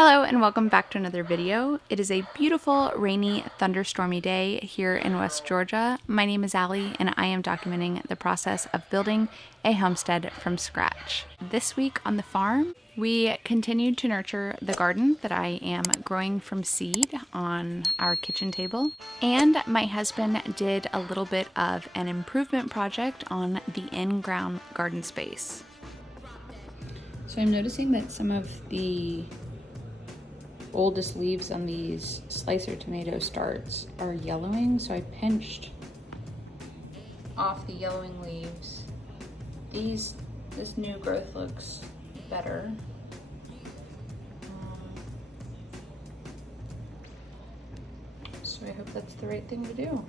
Hello and welcome back to another video. It is a beautiful, rainy, thunderstormy day here in West Georgia. My name is Allie and I am documenting the process of building a homestead from scratch. This week on the farm, we continued to nurture the garden that I am growing from seed on our kitchen table. And my husband did a little bit of an improvement project on the in-ground garden space. So I'm noticing that some of the oldest leaves on these slicer tomato starts are yellowing, so I pinched off the yellowing leaves. This new growth looks better. So I hope that's the right thing to do.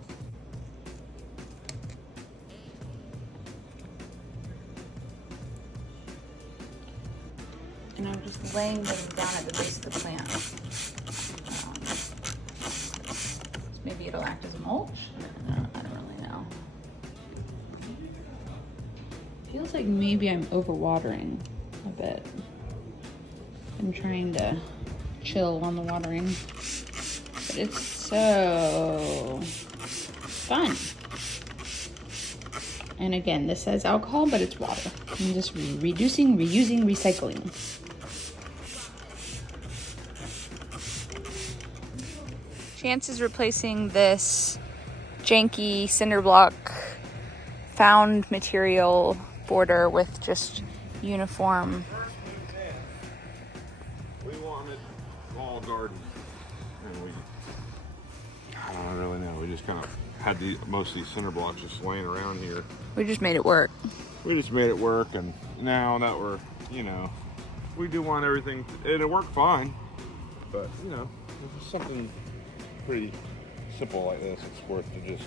And I'm just laying them down at the base of the plant. So maybe it'll act as a mulch? I don't really know. Feels like maybe I'm overwatering a bit. I'm trying to chill on the watering, but it's so fun. And again, this says alcohol, but it's water. I'm just reducing, reusing, recycling. Chance is replacing this janky cinder block found material border with just uniform. We wanted small garden, and I don't really know. We just kind of had most of these cinder blocks just laying around here. We just made it work. We just made it work, and now that we're, we do want everything. It'll work fine, but if it's something pretty simple like this, it's worth to just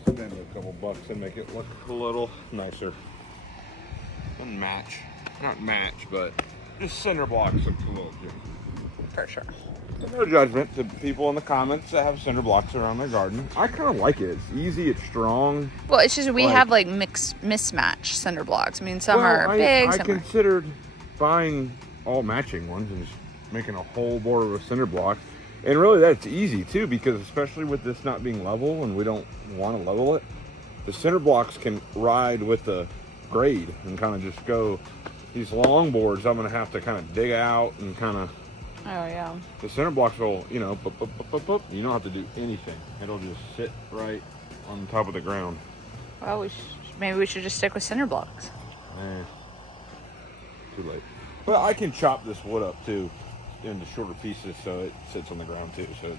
spend a couple bucks and make it look a little nicer. And not match, but just cinder blocks look a little different. For sure. No judgment to people in the comments that have cinder blocks around their garden. I kind of like it. It's easy, it's strong. Well, it's just we have like mismatched cinder blocks. I mean, some are big. I considered buying all matching ones and just making a whole border with cinder blocks. And really that's easy too, because especially with this not being level and we don't want to level it, the cinder blocks can ride with the grade and kind of just go. These long boards I'm going to have to kind of dig out and kind of. Oh yeah. The cinder blocks will, you don't have to do anything. It'll just sit right on top of the ground. Well, maybe we should just stick with cinder blocks. Too late. But I can chop this wood up too into shorter pieces so it sits on the ground too. So,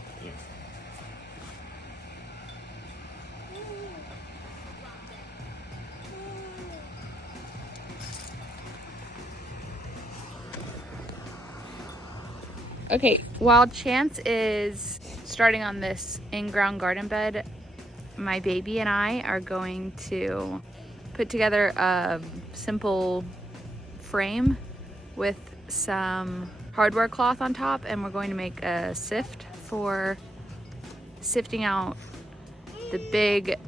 Okay, while Chance is starting on this in-ground garden bed, my baby and I are going to put together a simple frame with some hardware cloth on top, and we're going to make a sift for sifting out the big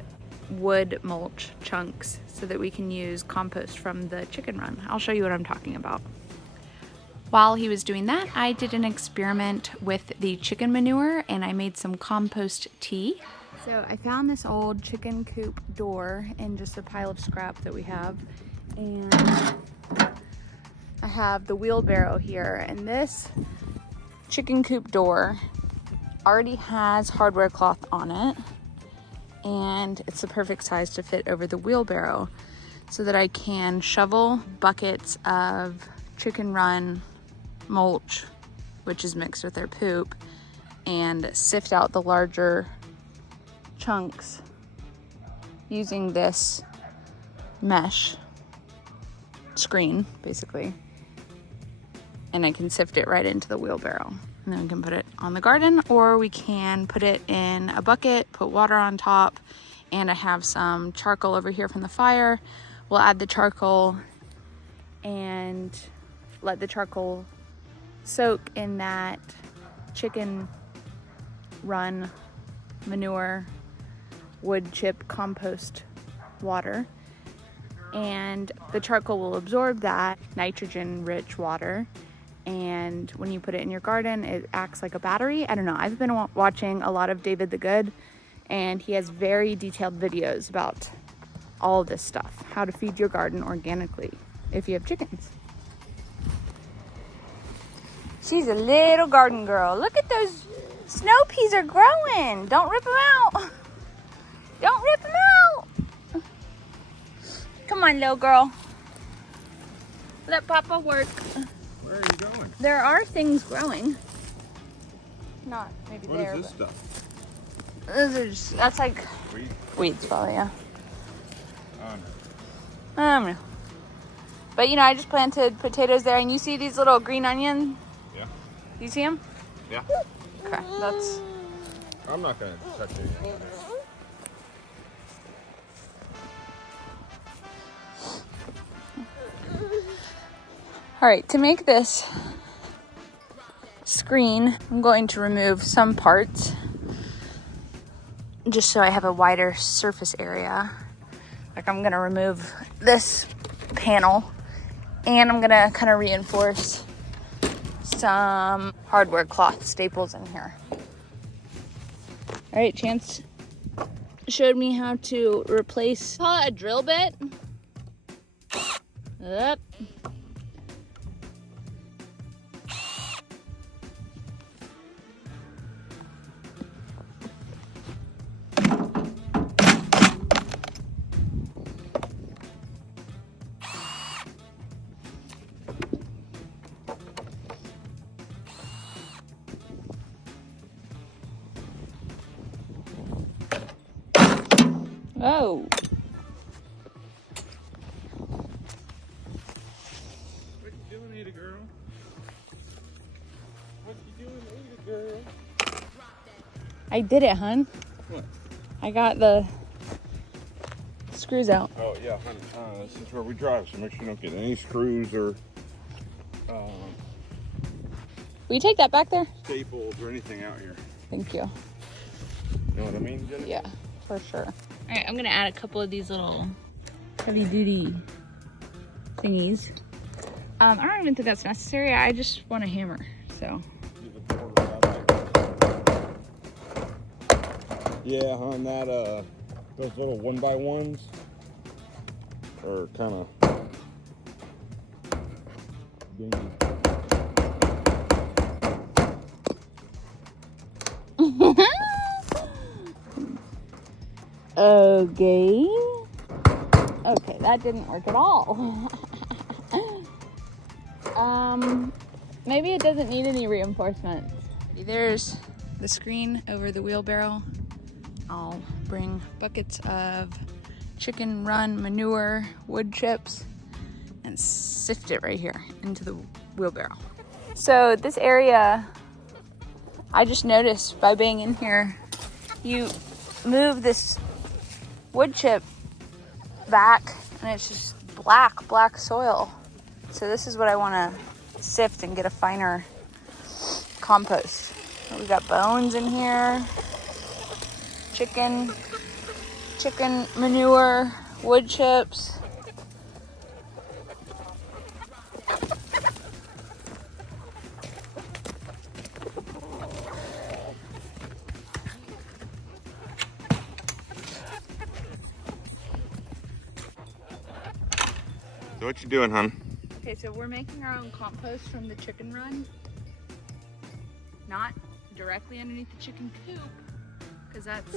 wood mulch chunks so that we can use compost from the chicken run. I'll show you what I'm talking about. While he was doing that, I did an experiment with the chicken manure and I made some compost tea. So I found this old chicken coop door in just a pile of scrap that we have, and I have the wheelbarrow here, and this chicken coop door already has hardware cloth on it, and it's the perfect size to fit over the wheelbarrow so that I can shovel buckets of chicken run mulch, which is mixed with their poop, and sift out the larger chunks using this mesh screen basically, and I can sift it right into the wheelbarrow, and then we can put it on the garden, or we can put it in a bucket, put water on top, and I have some charcoal over here from the fire. We'll add the charcoal and let the charcoal soak in that chicken run manure wood chip compost water, and the charcoal will absorb that nitrogen rich water and when you put it in your garden, it acts like a battery. I don't know. I've been watching a lot of David the Good, and he has very detailed videos about all of this stuff, how to feed your garden organically if you have chickens. She's a little garden girl. Look at those snow peas are growing. Don't rip them out. Don't rip them out. Come on, little girl. Let Papa work. Where are you going? There are things growing. Not maybe What there. What is this but stuff? those are just, that's like Weed? weeds, probably, yeah. No. But you know, I just planted potatoes there, and you see these little green onions? Yeah. You see them? Yeah. Okay, that's. I'm not gonna touch it. All right, to make this screen, I'm going to remove some parts just so I have a wider surface area. Like I'm gonna remove this panel, and I'm gonna kind of reinforce some hardware cloth staples in here. All right, Chance showed me how to replace, call it a drill bit. Yep. Oh. What you doing, Ada girl? What you doing, Ada girl? I did it, hun. What? I got the screws out. Oh yeah, honey. This is where we drive, so make sure you don't get any screws or Will you take that back there? staples or anything out here. Thank you. You know what I mean, Jenny? Yeah, for sure. All right, I'm gonna add a couple of these little heavy duty thingies. I don't even think that's necessary. I just want a hammer, so. Yeah, on that, those little 1x1s are kind of dingy. Okay. Okay, that didn't work at all. Maybe it doesn't need any reinforcements. There's the screen over the wheelbarrow. I'll bring buckets of chicken run manure, wood chips, and sift it right here into the wheelbarrow. So this area, I just noticed by being in here, you move this wood chip back and it's just black soil. So this is what I want to sift and get a finer compost. We got bones in here, chicken manure, wood chips. So what you doing, hon? Okay, so we're making our own compost from the chicken run. Not directly underneath the chicken coop, because that's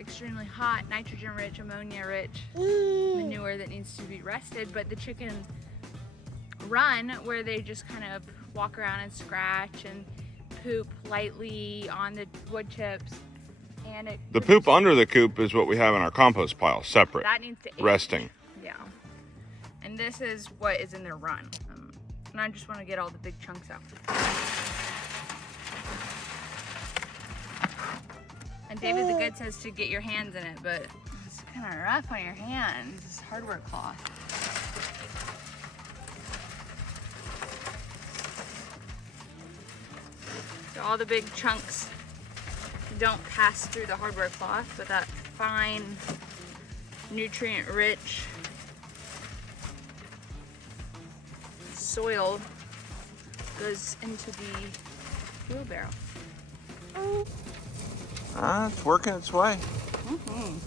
extremely hot, nitrogen-rich, ammonia-rich manure that needs to be rested. But the chicken run, where they just kind of walk around and scratch and poop lightly on the wood chips, and The poop under the coop is what we have in our compost pile, separate, that needs to age. resting. Yeah. And this is what is in their run. And I just want to get all the big chunks out. And David the Good says to get your hands in it, but it's kind of rough on your hands. It's hardware cloth. So all the big chunks don't pass through the hardware cloth, but that fine, nutrient-rich soil goes into the fuel barrel. It's working its way. Mm-hmm.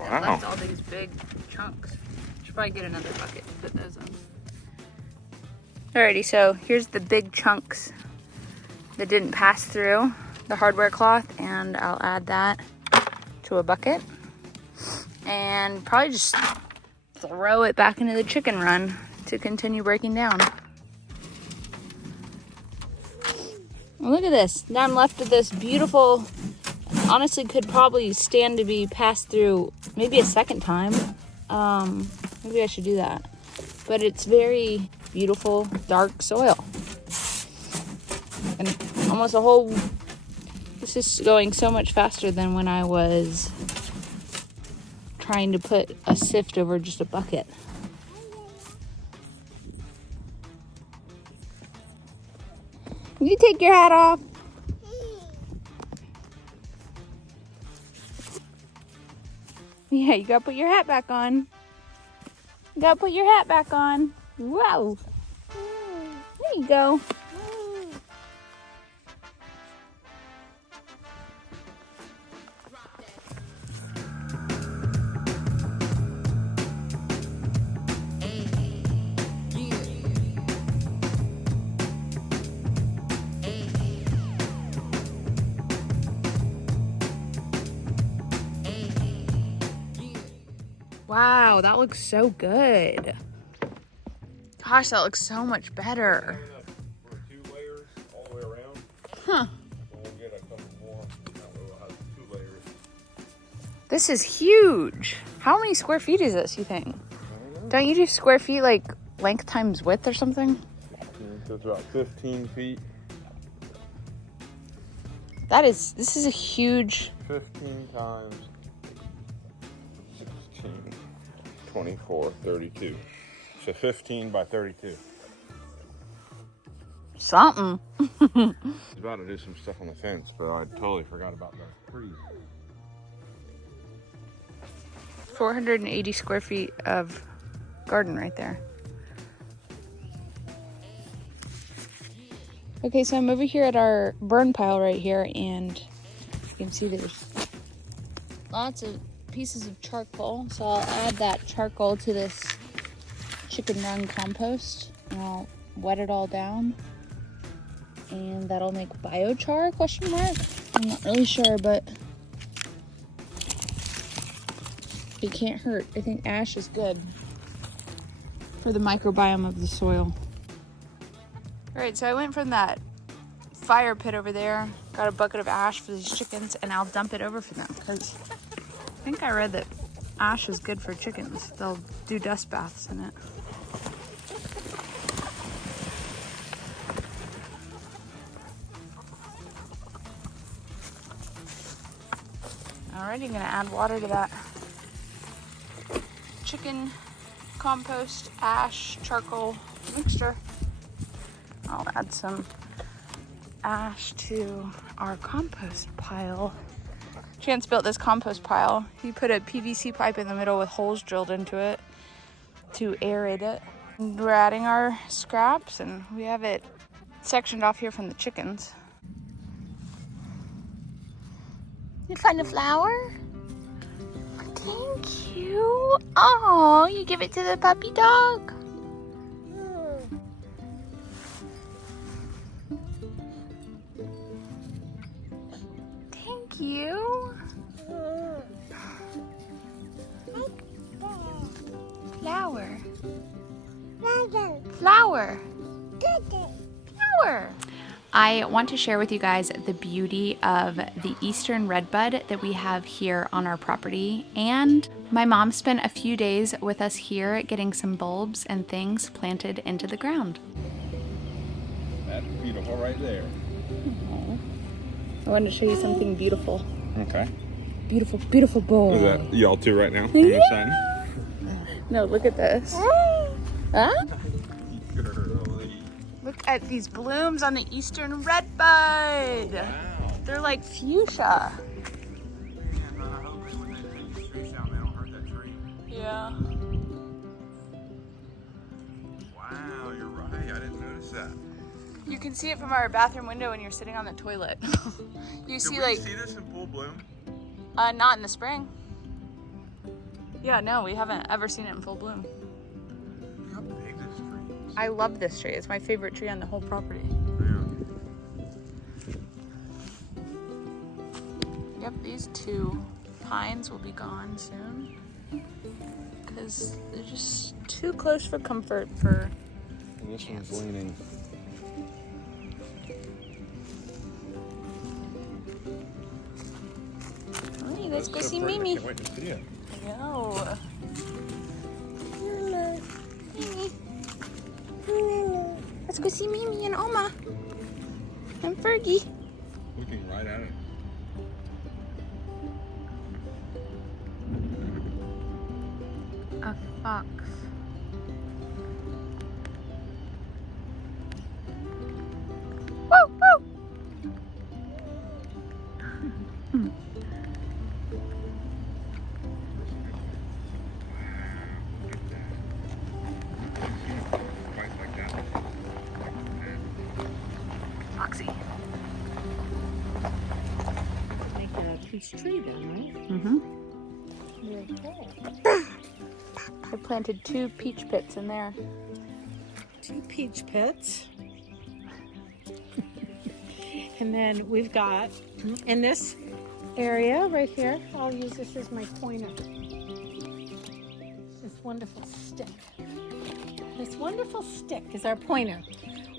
Wow. Left all these big chunks. Should probably get another bucket to put those in. Alrighty, so here's the big chunks that didn't pass through the hardware cloth, and I'll add that to a bucket and probably just throw it back into the chicken run to continue breaking down. And look at this. Now I'm left with this beautiful, honestly could probably stand to be passed through maybe a second time. Maybe I should do that. But it's very beautiful, dark soil. And almost a whole, this is going so much faster than when I was trying to put a sift over just a bucket. You take your hat off. Yeah, you gotta put your hat back on. You gotta put your hat back on. Whoa. There you go. Wow, that looks so good. Gosh, that looks so much better. For 2 layers all the way around. Huh. We'll get a couple more. That way we'll have 2 layers. This is huge. How many square feet is this, you think? Don't you do square feet like length times width or something? So it's about 15 feet. This is a huge. 15 times 16, 24, 32. So 15 by 32. Something. I was about to do some stuff on the fence, but I totally forgot about the trees. 480 square feet of garden right there. Okay, so I'm over here at our burn pile right here, and you can see there's lots of pieces of charcoal. So I'll add that charcoal to this chicken run compost, and I'll wet it all down, and that'll make biochar, question mark? I'm not really sure, but it can't hurt. I think ash is good for the microbiome of the soil. All right, so I went from that fire pit over there, got a bucket of ash for these chickens, and I'll dump it over for them because I think I read that ash is good for chickens. They'll do dust baths in it. Alrighty, I'm gonna add water to that chicken compost, ash, charcoal mixture. I'll add some ash to our compost pile. Chance built this compost pile. He put a PVC pipe in the middle with holes drilled into it to aerate it. And we're adding our scraps, and we have it sectioned off here from the chickens. You find a flower? Thank you. Oh, you give it to the puppy dog. Thank you. Flower. Flower. Flower. I want to share with you guys the beauty of the eastern redbud that we have here on our property. And my mom spent a few days with us here getting some bulbs and things planted into the ground. That's beautiful right there. Aww. I wanted to show you something beautiful. Okay. Beautiful, beautiful bowl. Is that y'all two right now? Yeah. On No, look at this. Huh? the sun? Look. at these blooms on the eastern redbud. Wow. They're like fuchsia. Man, I hope when they take these trees down, they don't hurt that tree. Yeah. Wow, you're right. I didn't notice that. You can see it from our bathroom window when you're sitting on the toilet. You see, Did like, we see this in full bloom? not in the spring. Yeah, no, we haven't ever seen it in full bloom. Look how big this tree is. I love this tree. It's my favorite tree on the whole property. Yeah. Yep, these two pines will be gone soon because they're just too close for comfort for. And this one's leaning. Hey, let's go That's so see pretty. I Mimi. can't wait to see it. Go. Mimi. Let's go see Mimi and Oma. And Fergie. Looking right at it. A fox. Woo, woo. Foxy. Make a peach tree then, right? Mm-hmm. Okay. I planted 2 peach pits in there. 2 peach pits. And then we've got, in this area right here, I'll use this as my pointer. This wonderful stick. This wonderful stick is our pointer.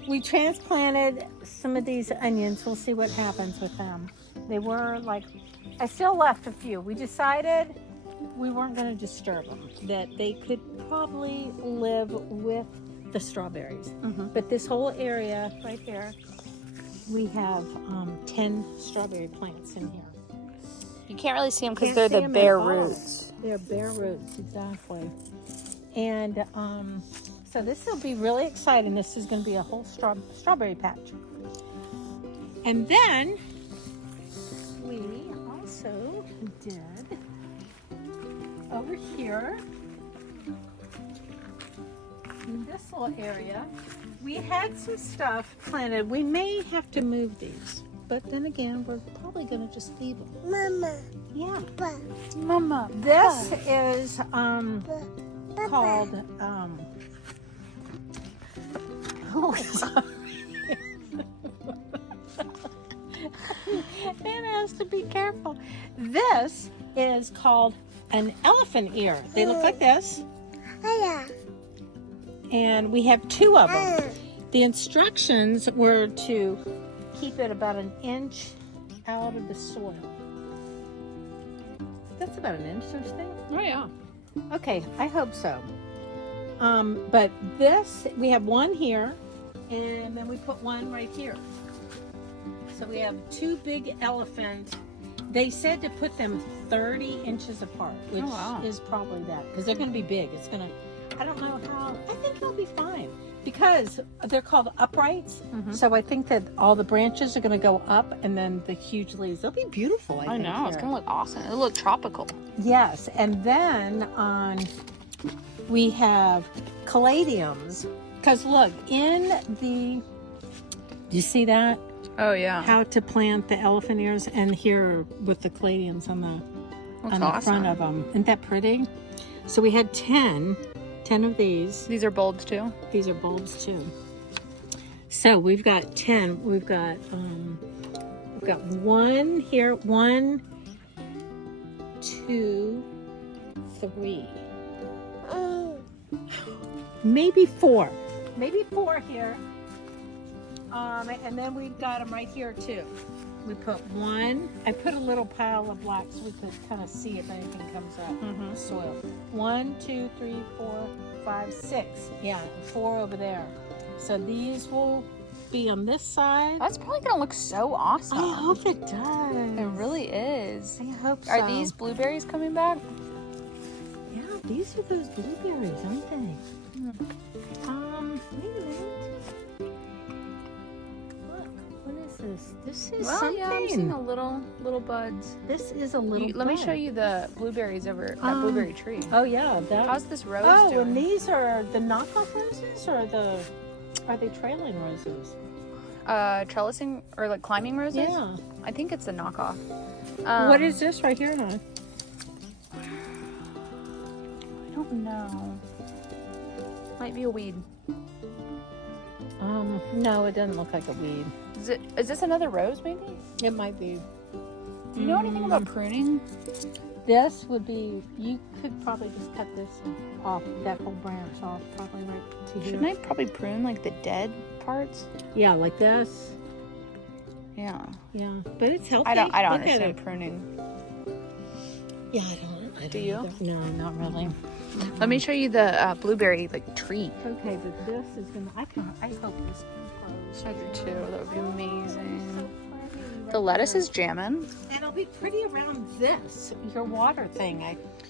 We transplanted some of these onions. We'll see what happens with them. They were like, I still left a few. We decided we weren't going to disturb them, that they could probably live with the strawberries. Mm-hmm. But this whole area right here, we have 10 strawberry plants in here. You can't really see them because Can't they're see the 'em bare at all. roots. They're bare roots, exactly. And so this will be really exciting. This is going to be a whole strawberry patch. And then we also did over here in this little area, we had some stuff planted. We may have to move these, but then again, we're probably going to just leave them. Mama, Yeah. Mama. This is called oh, sorry. Anna has to be careful. This is called an elephant ear. They look like this, hiya, and we have 2 of them. The instructions were to keep it about 1 inch out of the soil. That's about 1 inch, don't you think? Oh, yeah. Okay, I hope so. But this, we have 1 here, and then we put 1 right here. So we have 2 big elephant. They said to put them 30 inches apart, which is probably that, because they're going to be big. It's going to, I don't know how, I think it'll be fine, because they're called uprights. Mm-hmm. So I think that all the branches are going to go up, and then the huge leaves, they'll be beautiful, I I think, know. It's here. going to look awesome. It'll look tropical. Yes, and then we have caladiums. Because look, in the, do you see that? Oh, yeah. How to plant the elephant ears, and here with the caladiums on the front of them. Isn't that pretty? So we had 10 of these. These are bulbs, too. These are bulbs too. So we've got 10. We've got 1 here, 1, 2, 3, maybe 4. Maybe 4 here. And then we've got them right here too. We put 1. I put a little pile of black so we could kind of see if anything comes up in the soil. 1, 2, 3, 4, 5, 6. Yeah, 4 over there. So these will be on this side. That's probably going to look so awesome. I hope it does. It really is. I hope so. Are these blueberries coming back? Yeah, these are those blueberries, aren't they? Wait a minute. this? This is Well, something. yeah, I'm seeing a little buds. This is a little. Let me show you the blueberries over that blueberry tree. Oh yeah, that. How's this rose Oh, doing? and these are the knockoff roses, or are they trailing roses? Trellising or like climbing roses? Yeah. I think it's a knockoff. What is this right here, hon? I don't know. Might be a weed. No, it doesn't look like a weed. Is this another rose maybe? It might be. Do you know anything about pruning? This would be, you could probably just cut this off, that whole branch off, probably right to here. Shouldn't I probably prune like the dead parts? Yeah, like this. Yeah. Yeah, but it's healthy. I don't Look at understand it. pruning. Yeah, I don't. Do you? either. No, not really. Let me show you the blueberry like tree. Okay, but this is gonna. I hope this grows. I do too. That would be amazing. So pretty. The lettuce is jamming. And it'll be pretty around this, your water thing.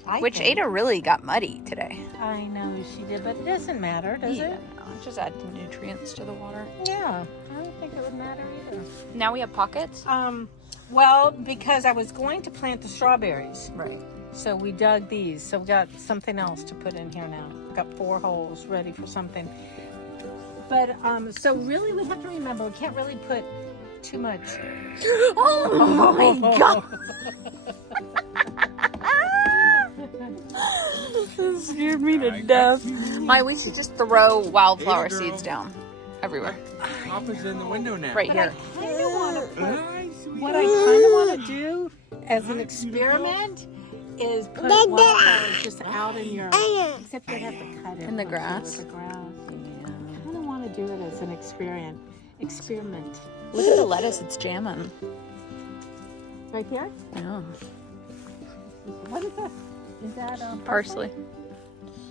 I Which think. Ada really got muddy today. I know she did, but it doesn't matter, does it? No, just add some nutrients to the water. Yeah, I don't think it would matter either. Now we have pockets. Well, because I was going to plant the strawberries. Right. So we dug these. So we got something else to put in here now. We've got 4 holes ready for something. But so really we have to remember we can't really put too much. Oh my god. That scared me to death. We should just throw wildflower Ada girl. seeds down everywhere. Papa's in the window now. Right here. What I kind of want to do as an experiment is put wildflowers just out in your, except you'd have to cut it. In the grass? The grass. Yeah. I kind of want to do it as an experiment. Look at the lettuce, it's jamming. Right here? Yeah. What is this? Is that Parsley.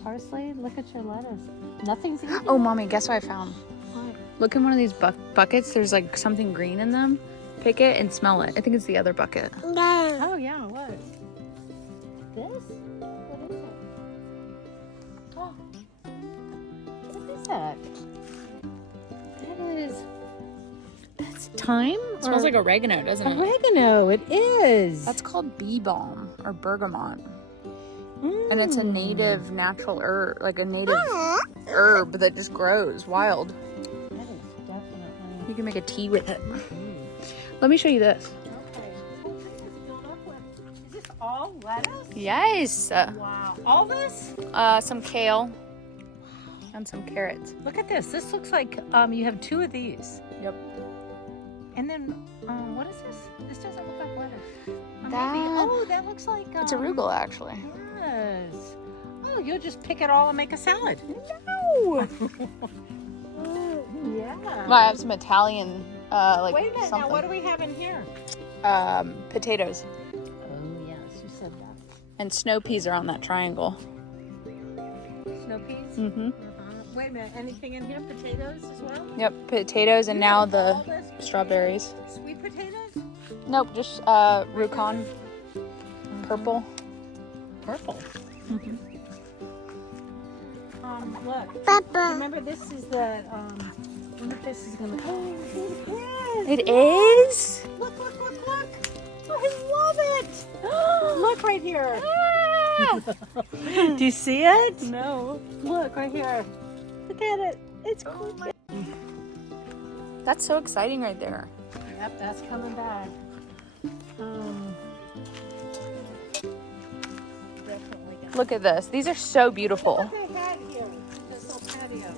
Parsley? Look at your lettuce. Nothing's eaten. Oh, Mommy, guess what I found? What? Look in one of these buckets. There's like something green in them. Pick it and smell it. I think it's the other bucket. Oh, yeah, what? This? What is it? Oh. What is that? That's thyme? It smells like oregano, doesn't it? Oregano, it is. That's called bee balm or bergamot. And it's a native natural herb, like a native herb that just grows wild. That is definitely. You can make a tea with it. Let me show you this. Okay. Oh, what is this filled up with? Is this all lettuce? Yes. Wow. All this? Some kale and some carrots. Look at this. This looks like you have 2 of these. Yep. And then, what is this? This doesn't look like lettuce. Or That- maybe, oh, that looks like... It's arugula, actually. Yes. Oh, you'll just pick it all and make a salad. No. Yeah. I have some Italian, like Wait a minute. something. Now, what do we have in here? Potatoes. Oh, yes. You said that. And snow peas are on that triangle. Snow peas? Mm-hmm. Wait a minute. Anything in here? Potatoes as well? Yep, potatoes and now the All this? strawberries. Sweet potatoes? Nope, just Rukon. Purple. Purple. Mm-hmm. Look. Remember, this is the, wonder if this is gonna, oh, It is? Look. I love it. Look right here. Do you see it? No. Look right here. Look at it. It's cool. That's so exciting right there. Yep, that's coming back. Definitely got Look at this. These are so beautiful. what they had here. This little patio.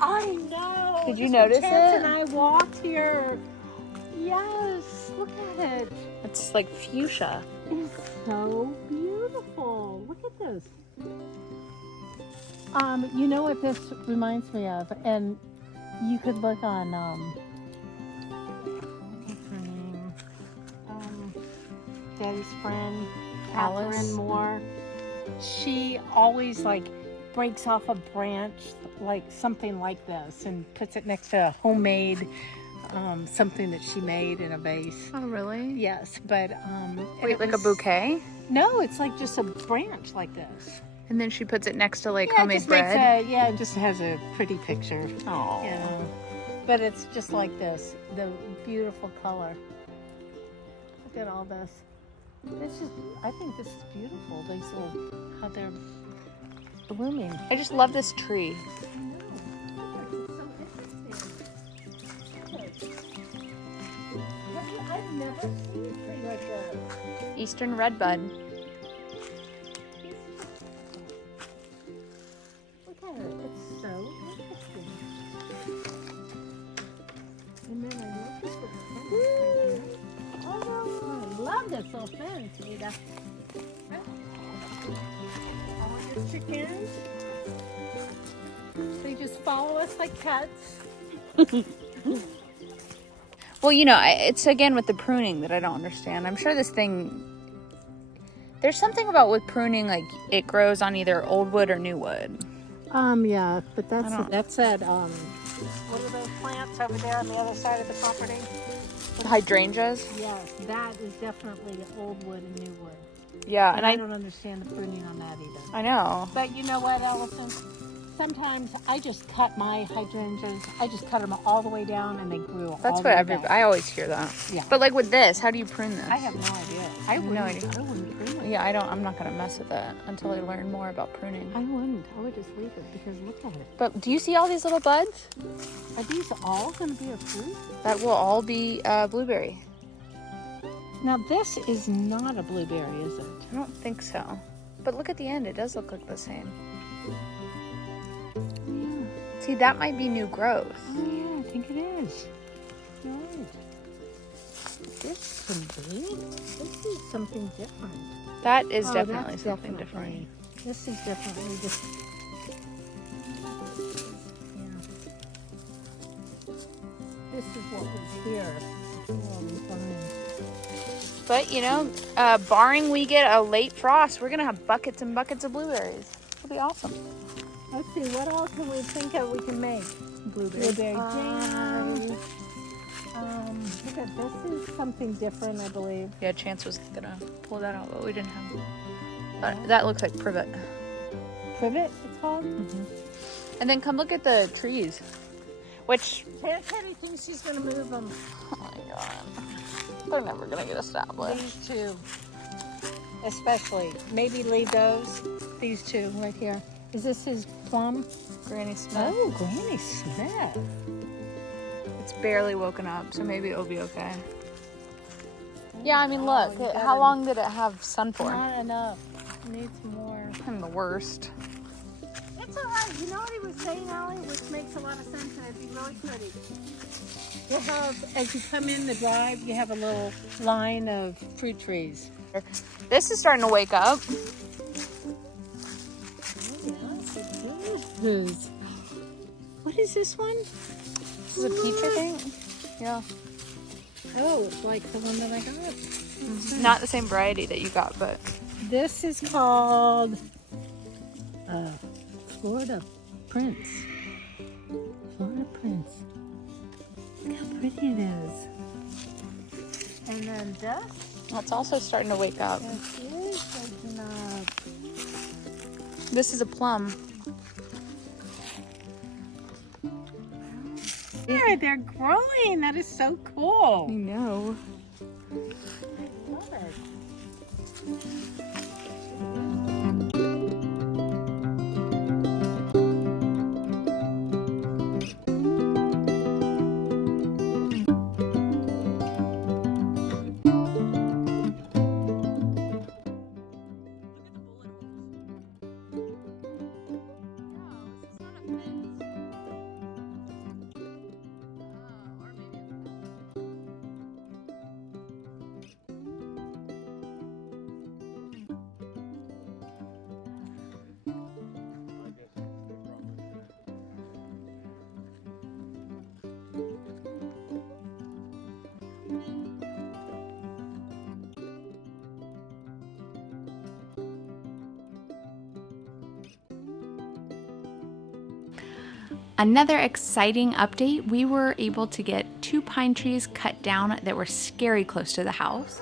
I know. Did you This was notice Chance it? and I walked here. Yes. Look at it. It's like fuchsia. It's so beautiful. Look at this. You know what this reminds me of, and you could look on what's her name? Daddy's friend, Alice. Catherine Moore. She always like breaks off a branch like something like this and puts it next to a homemade something that she made in a vase. Oh, really? Yes, but Wait, like a bouquet? No, it's like just a branch like this. And then she puts it next to like Yeah, it homemade just makes bread. it just has a pretty picture. Oh. Yeah. But it's just like this, the beautiful color. Look at all this. I think this is beautiful. These little, how they're blooming. I just love this tree. I've never seen a tree like this. Eastern redbud. Look at it. It's so interesting. And then I look at the fence right here. Oh, I love this little fence, Rita. All your chickens. They just follow us like cats. Well, you know, it's again with the pruning that I don't understand. I'm sure this thing, there's something about with pruning, like it grows on either old wood or new wood. Yeah, but that's that, what are those plants over there on the other side of the property? Hydrangeas? Yes, that is definitely old wood and new wood. Yeah, and I don't understand the pruning on that either. I know. But you know what, Allison? Sometimes I just cut my hydrangeas. I just cut them all the way down, and they grew all the way back. I always hear that. Yeah. But like with this, how do you prune this? I have no idea. I have no idea. I wouldn't prune it. Yeah, I'm not gonna mess with that until I learn more about pruning. I wouldn't. I would just leave it because look at it. But do you see all these little buds? Are these all going to be a fruit? That will all be blueberry. Now this is not a blueberry, is it? I don't think so. But look at the end. It does look like the same. Yeah. See, that might be new growth. Oh yeah, I think it is. Right. This can be. This is something different. That is Oh, definitely that's something different. This is definitely just. Yeah. This is what was here. Oh, But you know, barring we get a late frost, we're gonna have buckets and buckets of blueberries. It'll be awesome. let's see, what else can we think of we can make? Blueberry jam. Look at this is something different, I believe. Yeah, Chance was gonna pull that out, but we didn't have. But that looks like privet. Privet, it's called? Mm-hmm. And then come look at the trees, which. Teddy thinks she's gonna move them. Oh my god. They're never gonna get established. These two, especially. Maybe leave those. These two right here. Is this his plum? Granny Smith. Oh, Granny Smith. It's barely woken up, so maybe it'll be okay. Yeah, I mean, look. How long did it have sun for? Not enough. Needs more. I'm the worst. It's all right. You know what he was saying, Allie, which makes a lot of sense, and it'd be really pretty. You have, as you come in the drive, you have a little line of fruit trees. This is starting to wake up. Yes, it is. What is this one? This is a peach, I think. Yeah. Oh, it's like the one that I got. Not the same variety that you got, but. This is called Florida Prince. Florida Prince. Look how pretty it is. And then this. That's also starting to wake up. This is waking up. This is a plum. There, they're growing. That is so cool. I know. I love it. Another exciting update, we were able to get 2 pine trees cut down that were scary close to the house.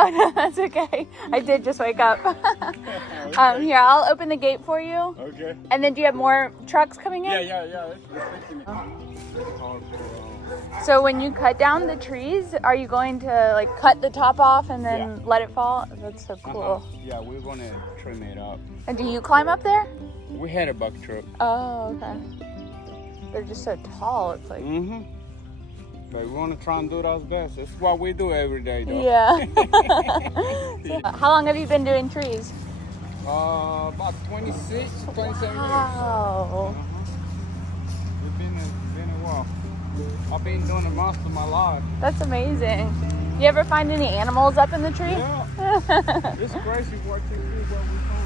Oh, no, that's okay. I did just wake up. Here, I'll open the gate for you. Okay. And then do you have more trucks coming in? Yeah. So when you cut down the trees, are you going to like cut the top off and then let it fall? That's so cool. Yeah, we're gonna trim it up. And do you climb up there? We had a buck truck. Oh, okay. They're just so tall. It's like. But we want to try and do our best. It's what we do every day, though. Yeah. So, how long have you been doing trees? About 26, 27 years. Wow. It's been a while. I've been doing it most of my life. That's amazing. You ever find any animals up in the tree? Yeah. It's crazy what you do, what we find.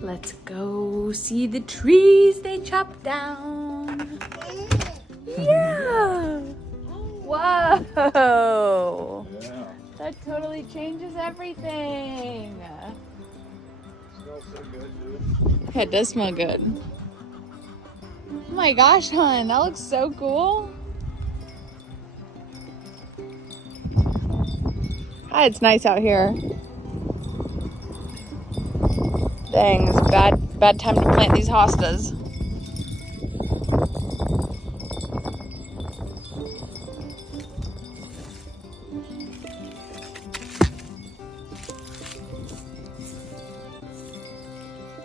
Let's go see the trees they chopped down. Yeah. Whoa. Yeah. That totally changes everything. Smells so good, dude. Yeah, it does smell good. Oh my gosh, hon, that looks so cool. Hi, it's nice out here. Dang, it's bad time to plant these hostas.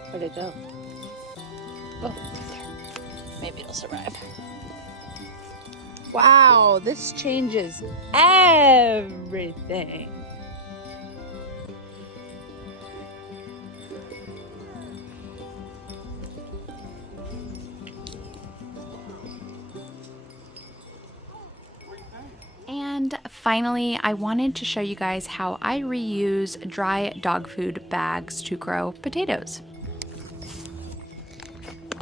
Where'd it go? Oh, maybe it'll survive. Wow, this changes everything. And finally, I wanted to show you guys how I reuse dry dog food bags to grow potatoes.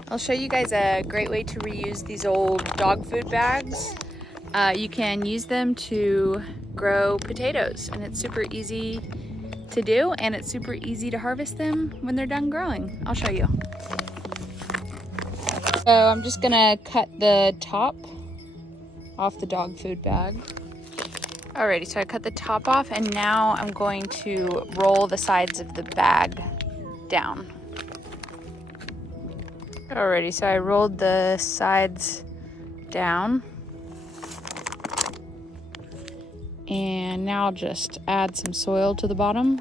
I'll show you guys a great way to reuse these old dog food bags. You can use them to grow potatoes, and it's super easy to do, and it's super easy to harvest them when they're done growing. I'll show you. So I'm just gonna cut the top off the dog food bag. Alrighty, so I cut the top off, and now I'm going to roll the sides of the bag down. Alrighty, so I rolled the sides down. And now I'll just add some soil to the bottom.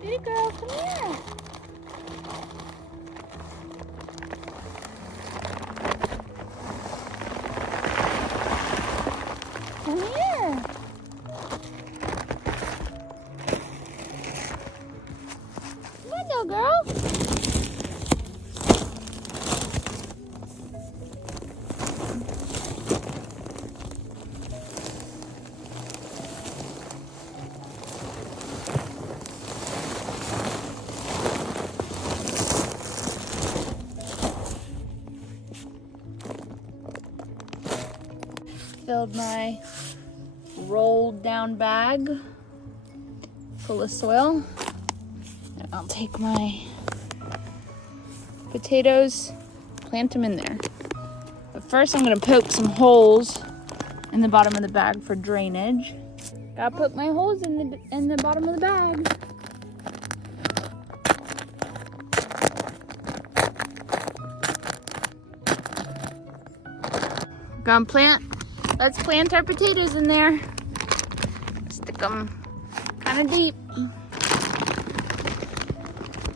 Baby girl, come here. Come here. Come on, little girl. Filled my rolled down bag full of soil, and I'll take my potatoes, plant them in there. But first I'm gonna poke some holes in the bottom of the bag for drainage. Gotta poke my holes in the bottom of the bag. Gonna plant. Let's plant our potatoes in there. Stick them kind of deep.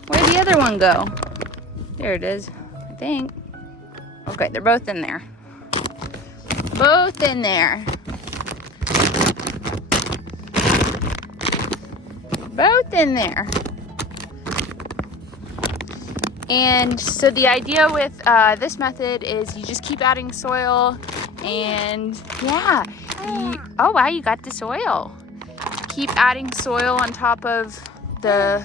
Where'd the other one go? There it is, I think. Okay, they're both in there. Both in there. Both in there. And so the idea with this method is you just keep adding soil, and yeah, oh wow, you got the soil. Keep adding soil on top of the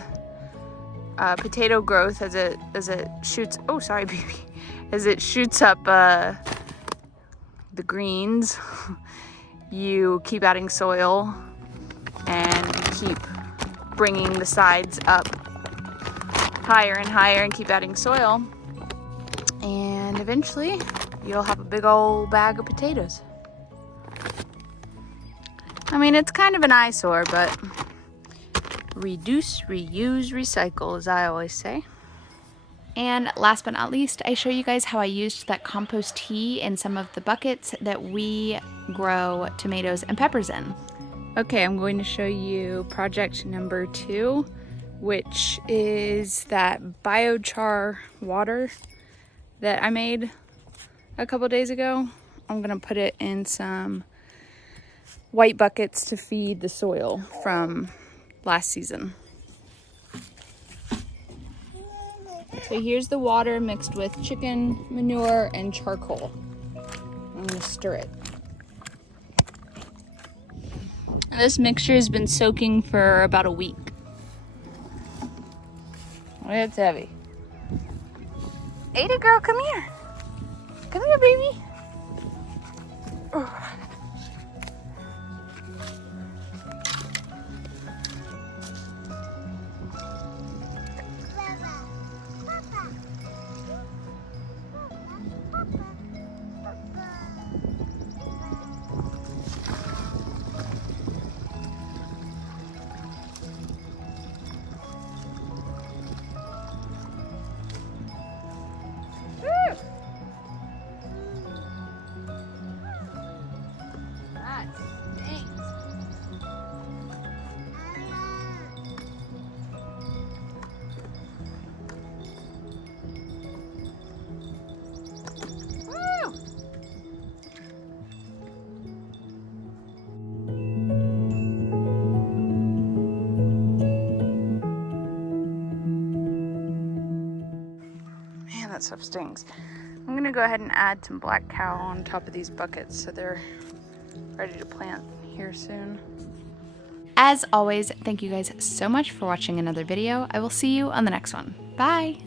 potato growth as it shoots. Oh, sorry, baby. As it shoots up the greens, you keep adding soil and keep bringing the sides up higher and higher and keep adding soil, and eventually you'll have a big old bag of potatoes. I mean, it's kind of an eyesore, but reduce, reuse, recycle, as I always say. And last but not least, I show you guys how I used that compost tea in some of the buckets that we grow tomatoes and peppers in. Okay, I'm going to show you project number 2, which is that biochar water that I made a couple days ago. I'm gonna put it in some white buckets to feed the soil from last season. So here's the water mixed with chicken manure and charcoal. I'm gonna stir it. And this mixture has been soaking for about a week. Oh, it's heavy. Ada girl, come here. Come here, baby. Oh. That stuff stinks. I'm gonna go ahead and add some black cow on top of these buckets so they're ready to plant here soon. As always, thank you guys so much for watching another video. I will see you on the next one. Bye!